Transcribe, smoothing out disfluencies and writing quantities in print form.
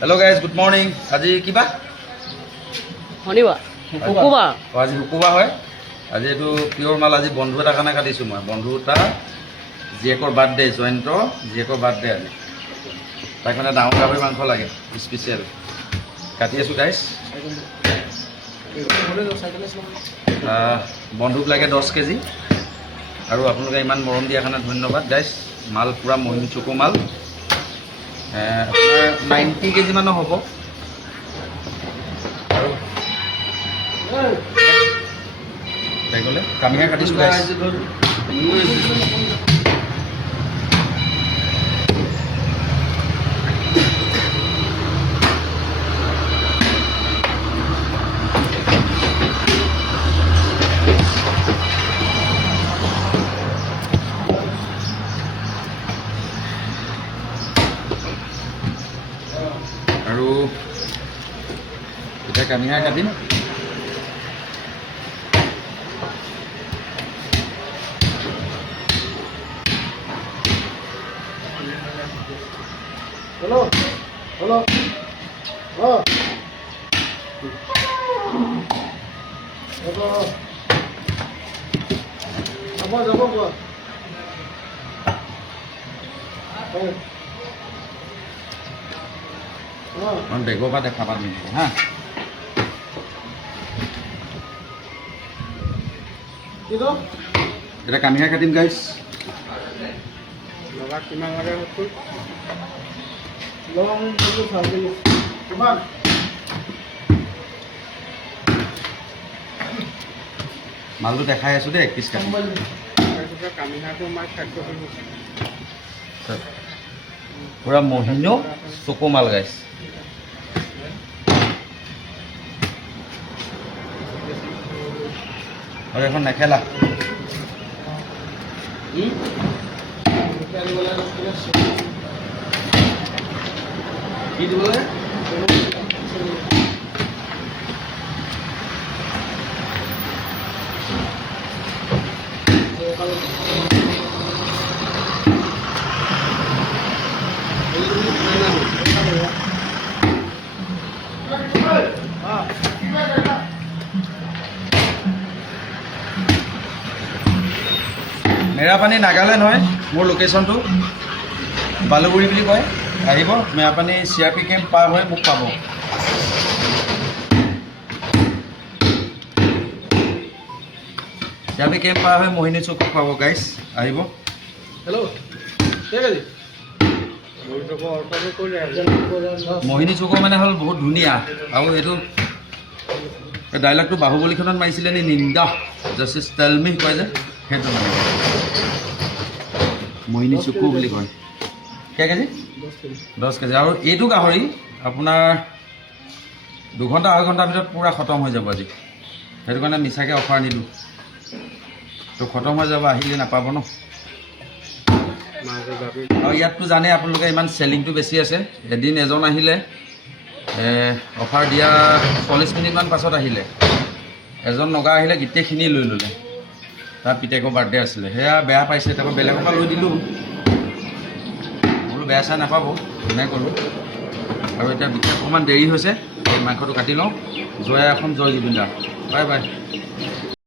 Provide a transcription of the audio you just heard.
Hello guys, good morning. আজি কিবা শনিবাৰ শুকুৰবাৰ আজি শুকুৰবাৰ হয়। আজি এইটো পিয়ৰ মাল। আজি বন্ধু এটা কাৰণে কাটিছোঁ মই। বন্ধু এটা জীয়েকৰ বাৰ্থডে, জয়ন্ত জীয়েকৰ বাৰ্থডে আজি। তাক মানে ডাঙৰ গাহৰি মাংস লাগে স্পেচিয়েল। কাটি আছোঁ গাইজ। বন্ধুক লাগে 10 কেজি। আৰু আপোনালোকে ইমান মৰম দিয়াৰ কাৰণে ধন্যবাদ গাইজ। মাল পূৰা মহিন চকু মাল। আপোনাৰ 90 কেজি মানৰ হ'ব। আৰু গ'লে কামিয়া কাটিছোঁ গাইজ। আৰু এতিয়া কামিয়া কাটিম। Hello. Hello. Oh. Hello. Apa gua? Oh. মই বেগৰ পৰা দেখা পাম নেকি হা। Itu? এতিয়া কামিয়া কাটিম guys. Logak kiman lagi betul? Logak itu sampai kiman? মালটো দেখাই আছোঁ দেই 1 পিচ কাটি। পূৰা মহিনো চকু মাল গাইজ। আৰু এখন নেখেলা কি দিবলৈ মেৰাপানী নাগালেণ্ড হয় মোৰ লোকেশ্যনটো। বালুগুৰি বুলি কয়। আহিব মেৰাপানী CRP কেম্প পাৰ হৈ মোক পাব। CRP কেম্প পাৰ হৈ মোহিনী চকু পাব গাইজ। আহিব। Hello. ঠিক আছে। মোহিনী চকু মানে হ'ল বহুত ধুনীয়া। আৰু এইটো ডাইলগটো বাহুবলীখনত মাৰিছিলে নি, নিন্দা জাষ্টিছ টেলমি কয় যে, সেইটো মানে মোহিনী চকু বুলি কয়। কেই কেজি? 10 কেজি। আৰু এইটো গাহৰি আপোনাৰ 2 ঘণ্টা 2.5 ঘণ্টাৰ ভিতৰত পূৰা খতম হৈ যাব আজি। সেইটো কাৰণে মিছাকৈ অফাৰ নিদিওঁ। তো খতম হৈ যাব, আহিলে নাপাব ন। আৰু ইয়াততো জানে আপোনালোকে ইমান চেলিংটো বেছি আছে। এদিন এজন আহিলে অফাৰ দিয়া 40 মিনিটমান পাছত আহিলে এজন নগা আহিলে গোটেইখিনি লৈ ল'লে। তাৰ পিতেকৰ বাৰ্থডে আছিলে, সেয়া বেয়া পাইছে। তাৰপৰা বেলেগৰ পৰা লৈ দিলোঁ। বোলো বেয়া চাই নাপাব, ধুনীয়াই ক'লোঁ। আৰু এতিয়া বিশেষ অকণমান দেৰি হৈছে, এই মাংসটো কাটি লওঁ। জয় অসম, জয় জুবিন দা। Bye bye.